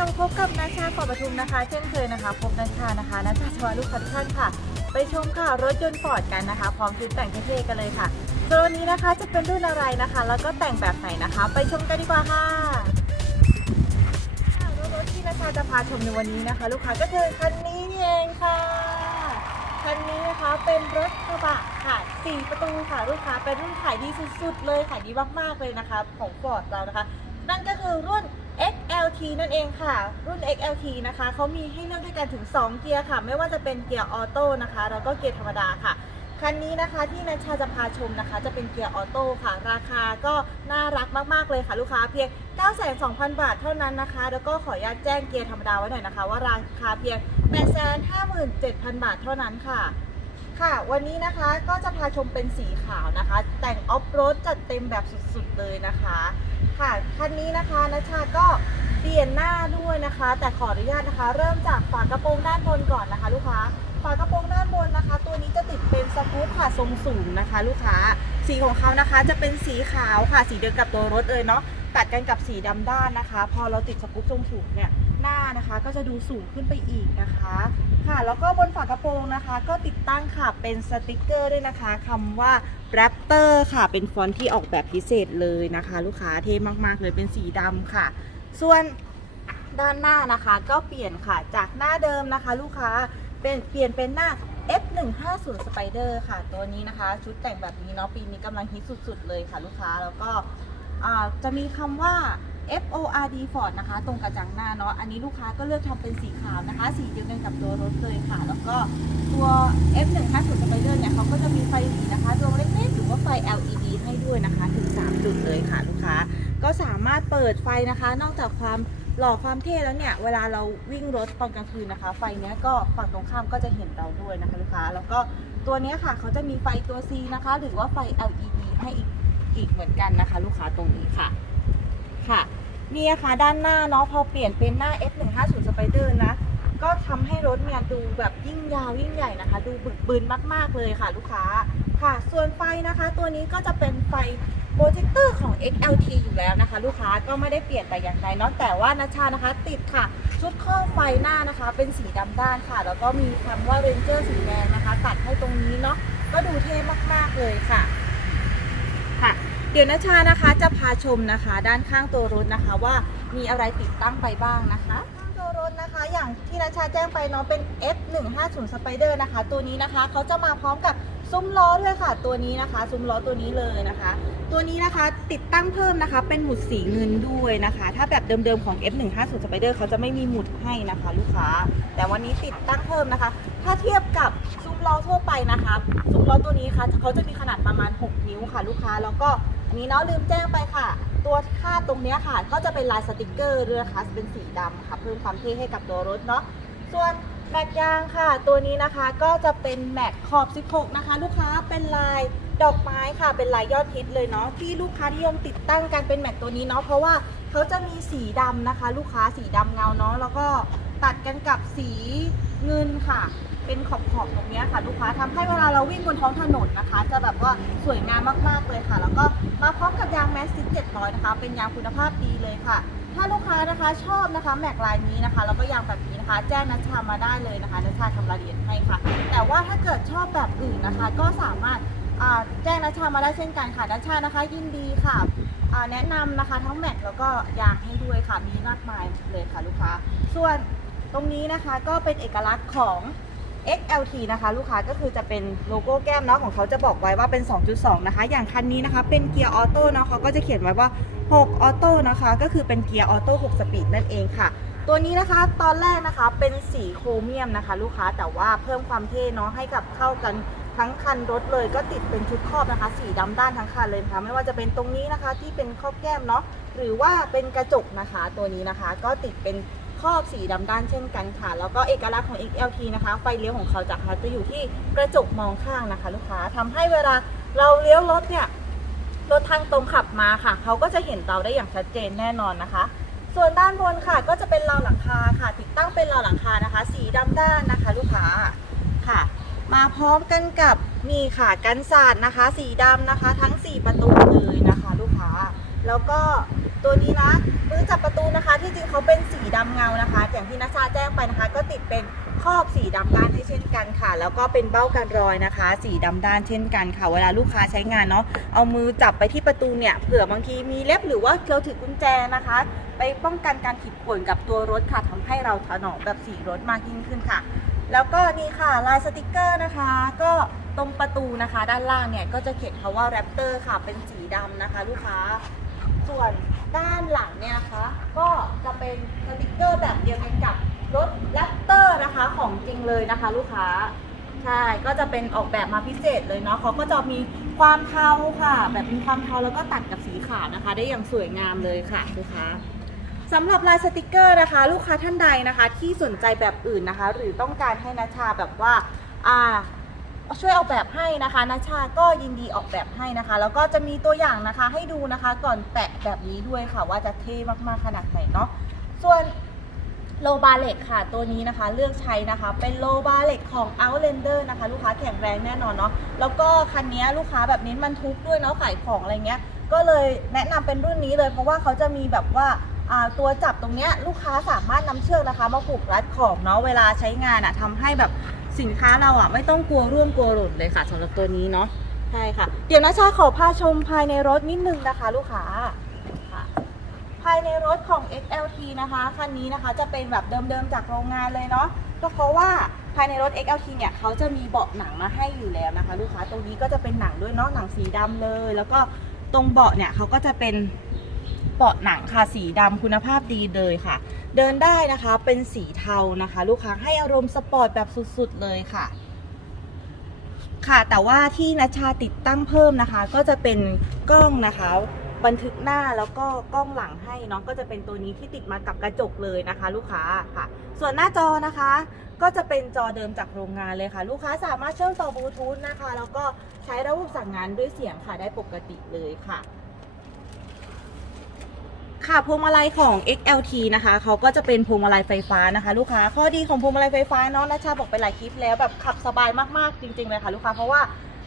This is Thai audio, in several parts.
ลับมาพบกับนาชชาขอปทุมนะคะ เช่นเคยนะคะพบนาชชานะคะนาชชาชวนลูกค้าทุกท่านค่ะ ไปชมค่ะรถยนต์ฟอร์ดกันนะคะ พร้อมชุดแต่งเท่ๆกันเลยค่ะส่วนวันนี้นะคะจะเป็นรุ่นอะไรนะคะ แล้วก็แต่งแบบไหนนะคะ ไปชมกันดีกว่าค่ะรถที่นาชชาจะพาชมในวันนี้นะคะ ลูกค้าก็คือคันนี้เองค่ะคันนี้นะคะเป็นรถกระบะค่ะ4ประตูค่ะลูกค้าเป็นรุ่นขายดีสุดๆเลยขายดีมากๆเลยนะคะ ของฟอร์ดเรานะคะ นั่นก็คือรุ่น XLT นั่นเองค่ะ รุ่น XLT นะคะเขามีให้เลือกด้วยกันถึง 2 เกียร์ค่ะ ไม่ว่าจะเป็นเกียร์ออโต้นะคะ แล้วก็เกียร์ธรรมดาค่ะ คันนี้นะคะที่นัชชาจะพาชมนะคะ จะเป็นเกียร์ออโต้ค่ะ ราคาก็น่ารักมากๆเลยค่ะ ลูกค้าเพียง 92,000 บาทเท่านั้นนะคะ แล้วก็ขออนุญาตแจ้งเกียร์ธรรมดาไว้หน่อยนะคะ ว่าราคาเพียง 857,000 บาทเท่านั้นค่ะ ค่ะ วันนี้นะคะก็จะพาชมเป็นสีขาวนะคะ แต่งออฟโรดจัดเต็มแบบสุดๆเลยนะคะ ค่ะคันนี้นะคะนัชชาก็เปลี่ยนหน้าด้วยนะคะ แต่ขออนุญาตนะคะ เริ่มจากฝากระโปรงด้านบนก่อนนะคะ ลูกค้าฝากระโปรงด้านบนนะคะ ตัวนี้จะติดเป็นสกู๊ปค่ะทรงสูงนะคะ ลูกค้าสีของเขานะคะจะเป็นสีขาวค่ะสีเดียวกับตัวรถเลยเนาะ ตัดกันกับสีดำด้านนะคะ พอเราติดสกู๊ปทรงสูงเนี่ยหน้านะคะก็จะดูสูงขึ้นไปอีกนะคะ ค่ะแล้วก็บนฝากระโปรงนะคะ ก็ติดตั้งค่ะเป็นสติกเกอร์ด้วยนะคะคำว่า Raptor ค่ะ เป็นฟอนต์ที่ออกแบบพิเศษเลยนะคะ ลูกค้าเท่มากๆเลยเป็นสีดำค่ะ ส่วนด้านหน้านะคะก็เปลี่ยนค่ะจากหน้าเดิมนะคะ ลูกค้าเป็นเปลี่ยนเป็นหน้า F150 Spider ค่ะ ตัวนี้นะคะ ชุดแต่งแบบนี้เนาะปีนี้กำลังฮิตสุด ๆ เลยค่ะ ลูกค้าแล้วก็ จะมีคำว่า F O R D Ford นะคะ ตรงกระจังหน้าเนาะ อันนี้ลูกค้าก็เลือกทำเป็นสีขาวนะคะ สีเดียวกันกับตัวรถเลยค่ะ แล้วก็ตัว F150 Spider เนี่ยเขาก็จะมีไฟหลีนะคะดวงเล็กๆหรือว่าไฟ LED ให้ด้วยนะคะ ถึง 3 จุดเลยค่ะลูกค้า ก็สามารถเปิดไฟนะคะ นอกจากความหล่อความเท่แล้วเนี่ย เวลาเราวิ่งรถตอนกลางคืนนะคะ ไฟเนี้ยก็ฝั่งตรงข้ามก็จะเห็นเราด้วยนะคะลูกค้า แล้วก็ตัวเนี้ยค่ะเขาจะมีไฟตัว C นะคะ หรือว่าไฟ LED ให้อีก อีกเหมือนกันนะคะ ลูกค้าตรงนี้ค่ะค่ะนี่นะคะด้านหน้าเนาะพอเปลี่ยนเป็นหน้า F150 Spider นะ ก็ทำให้รถเนี่ยดูแบบยิ่งยาวยิ่งใหญ่นะคะ ดูบึกบึนมาก ๆ เลยค่ะ ลูกค้าค่ะ ส่วนไฟนะคะ ตัวนี้ก็จะเป็นไฟโปรเจคเตอร์ของ XLT อยู่แล้วนะคะ ลูกค้าก็ไม่ได้เปลี่ยนแต่อย่างใดเนาะแต่ว่านาชานะคะ ติดค่ะ ชุดข้อไฟหน้านะคะ เป็นสีดำด้านค่ะ แล้วก็มีคำว่า Ranger สีแดงนะคะ ตัดให้ตรงนี้เนาะก็ดูเท่มากๆเลยค่ะ ค่ะ เดี๋ยวนัชชานะคะจะพาชมนะคะ ด้านข้างตัวรถนะคะว่ามีอะไรติดตั้งไปบ้างนะคะข้างตัวรถนะคะ อย่างที่นัชชาแจ้งไปเนาะเป็น F150 Spider นะคะ ตัวนี้นะคะเขาจะมาพร้อมกับ ซุ้มล้อด้วยค่ะ ตัวนี้นะคะ ซุ้มล้อตัวนี้เลยนะคะ ตัวนี้นะคะติดตั้งเพิ่มนะคะ เป็นหมุดสีเงินด้วยนะคะ ถ้าแบบเดิมๆของ F150 Spider เขาจะไม่มีหมุดให้นะคะ ลูกค้า แต่วันนี้ติดตั้งเพิ่มนะคะ ถ้าเทียบกับซุ้มล้อทั่วไปนะคะซุ้มล้อตัวนี้ค่ะเขาจะมีขนาดประมาณ 6 นิ้วค่ะ ลูกค้าแล้วก็นี้เนาะลืมแจ้งไปค่ะ ตัวคาดตรงเนี้ยค่ะ ก็จะเป็นลายสติกเกอร์ด้วยนะคะเป็นสีดำค่ะ เพิ่มความเท่ให้กับตัวรถเนาะ ส่วนแม็กยางค่ะ ตัวนี้นะคะก็จะเป็นแม็กขอบ 16 นะคะ ลูกค้าเป็นลายดอกไม้ค่ะ เป็นลายยอดฮิตเลยเนาะที่ลูกค้านิยมติดตั้งกันเป็นแม็กตัวนี้เนาะเพราะว่าเขาจะมีสีดำนะคะ ลูกค้าสีดำเงาเนาะแล้วก็ตัดกันกับสีเงินค่ะ เป็นขอบขอบๆตรงนี้ค่ะลูกค้าทำให้เวลาเราวิ่งบนท้องถนนนะคะ จะแบบว่าสวยงามมากๆเลยค่ะ แล้วก็มาพร้อมกับยางแมสซิส700 นะคะ เป็นยางคุณภาพดีเลยค่ะ ถ้าลูกค้านะคะชอบนะคะแม็กลายนี้นะคะแล้วก็ยางแบบนี้นะคะ แจ้งนัชชามาได้เลยนะคะนัชชาทำรายละเอียดให้ค่ะ แต่ว่าถ้าเกิดชอบแบบอื่นนะคะ ก็สามารถแจ้งนัชชามาได้เช่นกันค่ะนัชชานะคะ ยินดีค่ะแนะนำนะคะทั้งแม็กแล้วก็ยางให้ด้วยค่ะมีมากมายเลยค่ะลูกค้า ส่วนตรงนี้นะคะก็เป็นเอกลักษณ์ของ XLT นะคะ ลูกค้าก็คือจะเป็นโลโก้แก้มเนาะของเขาจะบอกไว้ว่าเป็น 2.2 นะคะ อย่างคันนี้นะคะ เป็นเกียร์ออโต้เนาะเขาก็จะเขียนไว้ว่า 6 ออโต้นะคะ ก็คือเป็นเกียร์ออโต้6สปีดนั่นเองค่ะ ตัวนี้นะคะตอนแรกนะคะเป็นสีโครเมียมนะคะ ลูกค้าแต่ว่าเพิ่มความเท่เนาะให้กับเข้ากันทั้งคันรถเลยก็ติดเป็นชุดครอบนะคะ สีดำด้านทั้งคันเลยนะคะไม่ว่าจะเป็นตรงนี้นะคะที่เป็นครอบแก้มเนาะหรือว่าเป็นกระจกนะคะ ตัวนี้นะคะก็ติดเป็นครอบสีดำด้านเช่นกันค่ะ แล้วก็เอกลักษณ์ของ XLT นะคะ ไฟเลี้ยวของเขาจะคะจะอยู่ที่กระจกมองข้างนะคะ ลูกค้าทำให้เวลาเราเลี้ยวรถเนี่ย รถทางตรงขับมาค่ะ เขาก็จะเห็นเราได้อย่างชัดเจนแน่นอนนะคะ ส่วนด้านบนค่ะก็จะเป็นราวหลังคาค่ะ ติดตั้งเป็นราวหลังคานะคะ สีดำด้านนะคะ ลูกค้าค่ะ มาพร้อมกันกับนี่ค่ะกันสาดนะคะ สีดำนะคะ ทั้ง 4 ประตูเลยนะคะ ลูกค้า แล้วก็ตัวนี้นะมือจับประตูนะคะ ที่จริงเขาเป็นสีดำเงานะคะ อย่างที่นัชชาแจ้งไปนะคะ ก็ติดเป็น ครอบสีดำด้านให้เช่นกันค่ะ แล้วก็เป็นเบ้ากันรอยนะคะ สีดำด้านเช่นกันค่ะ เวลาลูกค้าใช้งานเนาะเอามือจับไปที่ประตูเนี่ยเผื่อบางทีมีเล็บหรือว่าเราถือกุญแจนะคะ ไปป้องกันการขีดข่วนกับตัวรถค่ะทำให้เราถนอมแบบสีรถมากยิ่งขึ้นค่ะ แล้วก็นี่ค่ะลายสติกเกอร์นะคะ ก็ตรงประตูนะคะ ด้านล่างเนี่ยก็จะเขียนคำว่าแรปเตอร์ค่ะเป็นสีดำนะคะ ลูกค้าส่วนด้านหลังเนี่ยนะคะ ก็จะเป็นสติกเกอร์แบบเดียวกันกับ เลยนะคะ ลูกค้า ใช่ ก็จะเป็นออกแบบมาพิเศษเลยเนาะเขาก็จะมีความเทาค่ะ แบบมีความเทาแล้วก็ตัดกับสีขาวนะคะ ได้อย่างสวยงามเลยค่ะลูกค้าสำหรับลายสติกเกอร์นะคะ ลูกค้าท่านใดนะคะ ที่สนใจแบบอื่นนะคะ หรือต้องการให้นาชาแบบว่าอ่าช่วยออกแบบให้นะคะนาชาก็ยินดีออกแบบให้นะคะ แล้วก็จะมีตัวอย่างนะคะให้ดูนะคะ ก่อนแตะแบบนี้ด้วยค่ะ ว่าจะเท่มากๆขนาดไหนเนาะส่วน โลบาเล็กค่ะ ตัวนี้นะคะเลือกใช้นะคะ เป็นโลบาเล็กของ Outlander นะคะ ลูกค้าแข็งแรงแน่นอนเนาะแล้วก็คันนี้ลูกค้าแบบนี้มันทุกข์ด้วยเนาะขายของอะไรเงี้ย ก็เลยแนะนำเป็นรุ่นนี้เลย เพราะว่าเขาจะมีแบบว่าตัวจับตรงเนี้ยลูกค้าสามารถนำเชือกนะคะ มาผูกรัดของเนาะเวลาใช้งานอะทำให้แบบสินค้าเราอะไม่ต้องกลัวร่วงกลัวหล่นเลยค่ะสำหรับตัวนี้เนาะใช่ค่ะ เดี๋ยวนะชาขอพาชมภายในรถนิดนึงนะคะ ลูกค้าายในรถของ XLT นะคะคันนี้นะคะจะเป็นแบบเดิมๆจากโรงงานเลยเนาะก็เพราะว่าภายในรถ XLT เนี่ยเขาจะมีเบาะหนังมาให้อยู่แล้วนะคะ ลูกค้าตรงนี้ก็จะเป็นหนังด้วยเนาะหนังสีดำเลย แล้วก็ตรงเบาะเนี่ยเขาก็จะเป็นเบาะหนังค่ะสีดำคุณภาพดีเลยค่ะ เดินได้นะคะเป็นสีเทานะคะ ลูกค้าให้อารมณ์สปอร์ตแบบสุดๆเลยค่ะค่ะแต่ว่าที่นัชชาติดตั้งเพิ่มนะคะ ก็จะเป็นกล้องนะคะ บันทึกหน้าแล้วก็กล้องหลังให้เนาะก็จะเป็นตัวนี้ที่ติดมากับกระจกเลยนะคะ ลูกค้าค่ะ ส่วนหน้าจอนะคะ ก็จะเป็นจอเดิมจากโรงงานเลยค่ะ ลูกค้าสามารถเชื่อมต่อบลูทูธนะคะ แล้วก็ใช้ระบบสั่งงานด้วยเสียงค่ะได้ปกติเลยค่ะค่ะพวงมาลัยของ XLT นะคะเขาก็จะเป็นพวงมาลัยไฟฟ้านะคะ ลูกค้าข้อดีของพวงมาลัยไฟฟ้าเนาะนัชชาบอกไปหลายคลิปแล้วแบบขับสบายมากๆจริงๆเลยค่ะ ลูกค้าเพราะว่า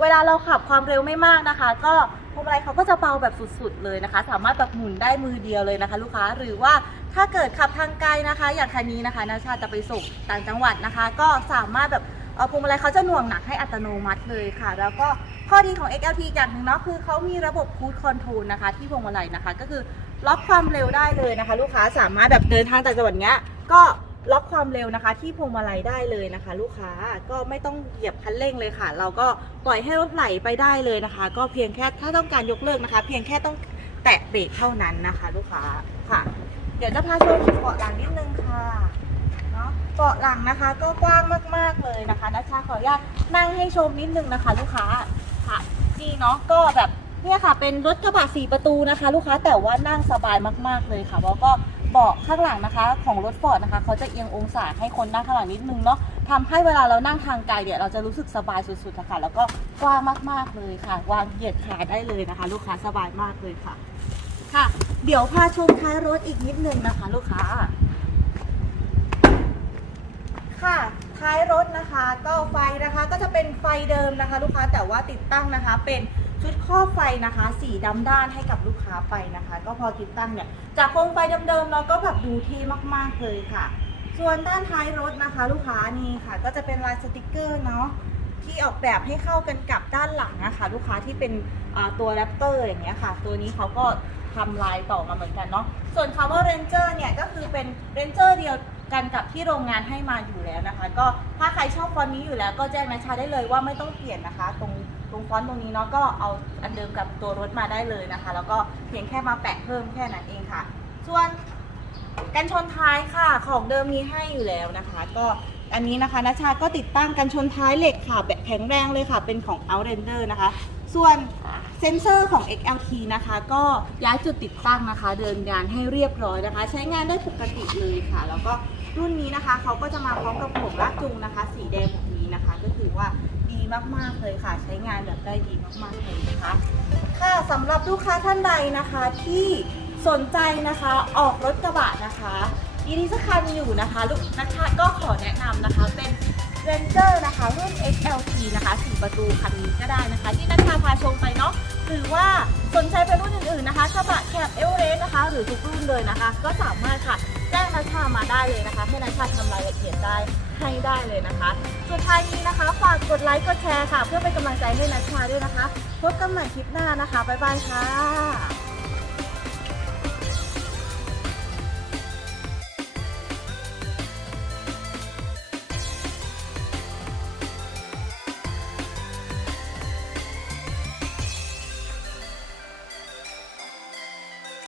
เวลาเราขับความเร็วไม่มากนะคะ ก็ พวงมาลัยเขาก็จะเบาแบบสุดๆเลยนะคะ สามารถแบบหมุนได้มือเดียวเลยนะคะ ลูกค้าหรือว่าถ้าเกิดขับทางไกลนะคะ อย่างคันนี้นะคะนัชาจะไปส่งต่างจังหวัดนะคะ ก็สามารถแบบพวงมาลัยเขาจะหน่วงหนักให้อัตโนมัติเลยค่ะ แล้วก็ข้อดีของ XLT อย่างหนึ่งเนาะคือเขามีระบบคูดคอนโทรลนะคะ ที่พวงมาลัยนะคะ ก็คือล็อกความเร็วได้เลยนะคะ ลูกค้าสามารถแบบเดินทางต่างจังหวัดเนี้ยก็ ล็อกความเร็วนะคะ ที่พวงมาลัยได้เลยนะคะ ลูกค้าก็ไม่ต้องเหยียบคันเร่งเลยค่ะ เราก็ปล่อยให้รถไหลไปได้เลยนะคะ ก็เพียงแค่ถ้าต้องการยกเลิกนะคะ เพียงแค่ต้องแตะเบรกเท่านั้นนะคะ ลูกค้าค่ะ เดี๋ยวจะพาชมเบาะหลังนิดนึงค่ะเนาะเบาะหลังนะคะก็กว้างมากๆเลยนะคะนัชชาขออนุญาตนั่งให้ชมนิดนึงนะคะ ลูกค้าค่ะนี่เนาะก็แบบเนี่ยค่ะเป็นรถกระบะสี่ประตูนะคะ ลูกค้าแต่ว่านั่งสบายมาก ๆเลยค่ะแล้วก็ เบาะข้างหลังนะคะ ของรถฟอร์ดนะคะเขาจะเอียงองศาให้คนนั่งข้างหลังนิดนึงเนาะทำให้เวลาเรานั่งทางไกลเนี่ยเราจะรู้สึกสบายสุดๆะค่ะแล้วก็กว้างมากๆเลยค่ะ วางเหยียดขาได้เลยนะคะ ลูกค้าสบายมากเลยค่ะ ค่ะ เดี๋ยวพาชมท้ายรถอีกนิดนึงนะคะ ลูกค้า ค่ะท้ายรถนะคะ ก็ไฟนะคะก็จะเป็นไฟเดิมนะคะ ลูกค้าแต่ว่าติดตั้งนะคะเป็น ชุดครอบไฟนะคะ สีดำด้านให้กับลูกค้าไปนะคะ ก็พอติดตั้งเนี่ย จากโคมไฟเดิมๆเราก็แบบดูเท่มากๆเลยค่ะ ส่วนด้านท้ายรถนะคะ ลูกค้านี่ค่ะ ก็จะเป็นลายสติกเกอร์เนาะที่ออกแบบให้เข้ากันกับด้านหลังนะคะ ลูกค้าที่เป็นตัวแรปเตอร์อย่างเงี้ยค่ะ ตัวนี้เขาก็ทำลายต่อมาเหมือนกันเนาะส่วนคำว่าเรนเจอร์เนี่ยก็คือเป็นเรนเจอร์เดียวกันกับที่โรงงานให้มาอยู่แล้วนะคะ ก็ถ้าใครชอบฟอนต์นี้อยู่แล้วก็แจ้งนัชชาได้เลยว่าไม่ต้องเปลี่ยนนะคะ ตรง รงฟอนต์ตรงนี้เนาะก็เอาอันเดิมกับตัวรถมาได้เลยนะคะ แล้วก็เพียงแค่มาแปะเพิ่มแค่นั้นเองค่ะ ส่วนกันชนท้ายค่ะของเดิมมีให้อยู่แล้วนะคะ ก็อันนี้นะคะนัชชาก็ติดตั้งกันชนท้ายเหล็กค่ะแบบแข็งแรงเลยค่ะ เป็นของ Outlander นะคะ ส่วนเซ็นเซอร์ของ XLT นะคะ ก็ย้ายจุดติดตั้งนะคะ เดินงานให้เรียบร้อยนะคะ ใช้งานได้ปกติเลยค่ะ แล้วก็รุ่นนี้นะคะเขาก็จะมาพร้อมกับผงลากจูงนะคะ สีแดงแบบนี้นะคะ ก็คือว่า มากๆเลยค่ะ ใช้งานแบบได้ดีมากๆเลยนะคะค่ะสำหรับลูกค้าท่านใดนะคะที่สนใจนะคะออกรถกระบะนะคะยีดีสักคันอยู่นะคะลูกนักชาก็ขอแนะนำนะคะเป็น Ranger นะคะรุ่น XLT นะคะ4ประตูคันนี้ก็ได้นะคะ ที่นัชชาพาชมไปเนาะหรือว่าสนใจเป็นรุ่นอื่นๆนะคะกระบะแคบเอเวอเรสต์นะคะ หรือทุกรุ่นเลยนะคะ ก็สามารถค่ะแจ้งนัชชามาได้เลยนะคะ ให้นัชชาทำรายละเอียดได้ ให้ได้เลยนะคะ สุดท้ายนี้นะคะ ฝากกดไลค์กดแชร์ค่ะ เพื่อเป็นกำลังใจให้นัชชาด้วยนะคะ พบกันใหม่คลิปหน้านะคะ บ๊ายบายค่ะ